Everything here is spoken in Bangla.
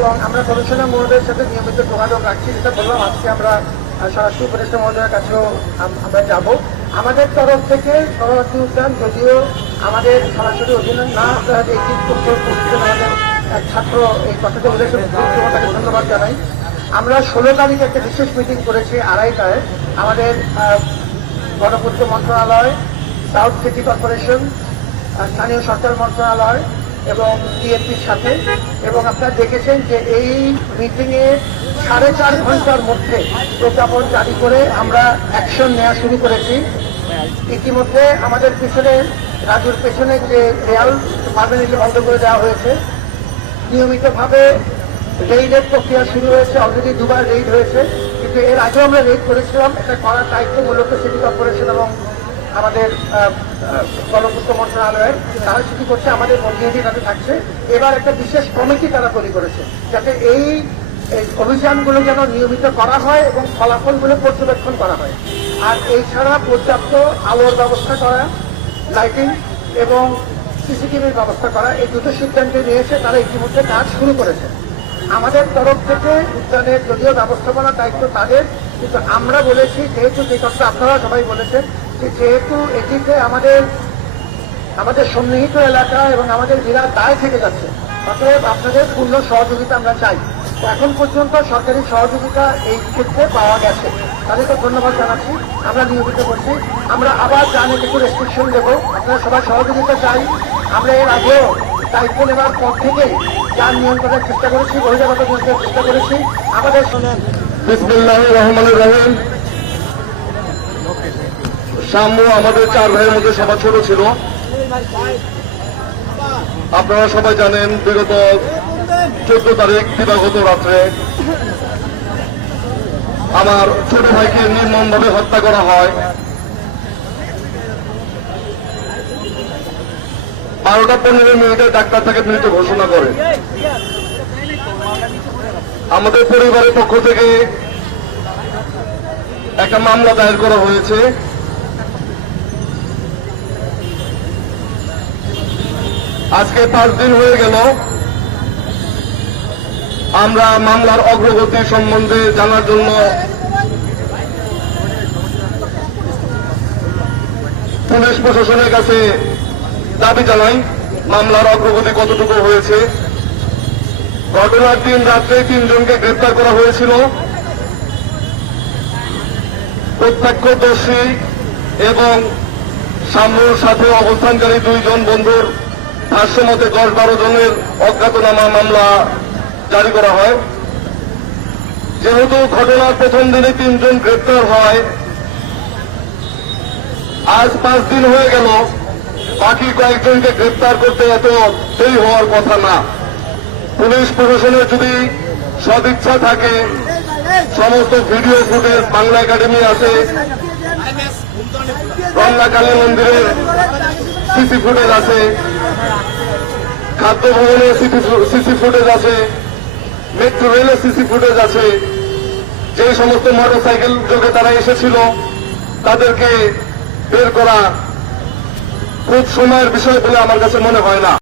এবং আমরা কমিশনার মহোদয়ের সাথে নিয়মিত যোগাযোগ রাখছি, যেটা বললাম, আজকে আমরা স্বরাষ্ট্র উপদেষ্টা মহোদয়ের কাছেও আমরা যাব। আমাদের তরফ থেকে সরস্বতী উদ্যান যদিও আমাদের সরাসরি অধীনে না, আমরা এই আমাদের এক ছাত্র এই কথাটা উল্লেখ তাকে ধন্যবাদ জানাই। আমরা ষোলো তারিখে একটা বিশেষ মিটিং করেছি আড়াইটায়। আমাদের গণপূর্ত মন্ত্রণালয়, সাউথ সিটি কর্পোরেশন স্থানীয় সরকার মন্ত্রণালয় এবং ডিএমপির সাথে। এবং আপনারা দেখেছেন যে এই মিটিংয়ে সাড়ে চার ঘণ্টার মধ্যে প্রজ্ঞাপন জারি করে আমরা অ্যাকশন নেওয়া শুরু করেছি। ইতিমধ্যে আমাদের পিছনে, রাজুর পেছনে যে দেয়াল পারমানেন্টলি বন্ধ করে দেওয়া হয়েছে, নিয়মিতভাবে রেইডের প্রক্রিয়া শুরু হয়েছে অলরেডি দুবার রেইড হয়েছে। কিন্তু এর আগেও আমরা রেইড করেছিলাম, এটা করার দায়িত্ব মূলত সিটি কর্পোরেশন এবং আমাদের গণপূর্ত মন্ত্রণালয়ের তারা শুধু করছে, আমাদের প্রতিনিধি তাতে থাকছে। এবার একটা বিশেষ কমিটি তারা তৈরি করেছে, যাতে এই অভিযানগুলো যেন নিয়মিত করা হয় এবং ফলাফলগুলো পর্যবেক্ষণ করা হয়। আর এছাড়া পর্যাপ্ত আলোর ব্যবস্থা করা, লাইটিং এবং সিসিটিভির ব্যবস্থা করা, এই দুটো সিদ্ধান্ত নিয়েছে তারা ইতিমধ্যে কাজ শুরু করেছে। আমাদের তরফ থেকে উদ্যানের যদিও ব্যবস্থাপনার দায়িত্ব তাদের, কিন্তু আমরা বলেছি, যেহেতু যে কথা আপনারা সবাই বলেছেন যেহেতু এটিতে আমাদের আমাদের সন্নিহিত এলাকা এবং আমাদের বিরাট দায় থেকে যাচ্ছে, অতএব আপনাদের পূর্ণ সহযোগিতা আমরা চাই। এখন পর্যন্ত সরকারি সহযোগিতা এই ক্ষেত্রে পাওয়া গেছে। তাদেরকে ধন্যবাদ জানাচ্ছি। আমরা নিয়োজিত করছি। আমরা আবার জানি কিছু রেস্ট্রিকশন দেবো। আপনারা সবাই সহযোগিতা চাই। আমরা এর আগেও দায়িত্ব নেওয়ার পর থেকেই যান নিয়ন্ত্রণের চেষ্টা করেছি, বহিরাগত নিয়ন্ত্রণের চেষ্টা করেছি। আমাদের শোনেন বিসমুল্লাহ রহমানুর রহিম। সাম্য আমাদের চার ভাইয়ের মধ্যে সভা ছোট ছিল। আপনারা সবাই জানেন, বিগত চোদ্দ তারিখ, দিবাগত রাত্রে আমার ছোট ভাইকে নির্মমভাবে হত্যা করা হয়। বারোটা পনেরো মিনিটে ডাক্তার তাকে মৃত ঘোষণা করে। আমাদের পরিবারের পক্ষ থেকে একটা মামলা দায়ের করা হয়েছে। আজকে পাঁচ দিন হয়ে গেল। আমরা মামলার অগ্রগতি সম্বন্ধে জানার জন্য পুলিশ প্রশাসনের কাছে দাবি জানাই, মামলার অগ্রগতি কতটুকু হয়েছে। ঘটনার দিন রাত্রে তিনজনকে গ্রেপ্তার করা হয়েছিল। প্রত্যক্ষদর্শী এবং সাম্যর সাথে অবস্থানকারী দুইজন বন্ধুর ভাষ্য মতে দশ বারো জনের অজ্ঞাতনামা মামলা জারি করা হয়। যেহেতু ঘটনার প্রথম দিনে তিনজন গ্রেপ্তার হয়, আজ পাঁচ দিন হয়ে গেল, বাকি কয়েকজনকে গ্রেপ্তার করতে এত দেরি হওয়ার কথা না। পুলিশ প্রশাসনের যদি সদিচ্ছা থাকে, সমস্ত ভিডিও ফুটেজ বাংলা একাডেমি আছে গঙ্গা মন্দিরে সিসি ফুটেজ আছে। খাদ্য ভবনের সিসি ফুটেজ আছে। মেট্রো রেলের সিসি ফুটেজ আছে। যে সমস্ত মোটর সাইকেল যোগে তারা এসেছিল, তাদেরকে বের করা খুব সময়ের বিষয় বলে আমার কাছে মনে হয় না।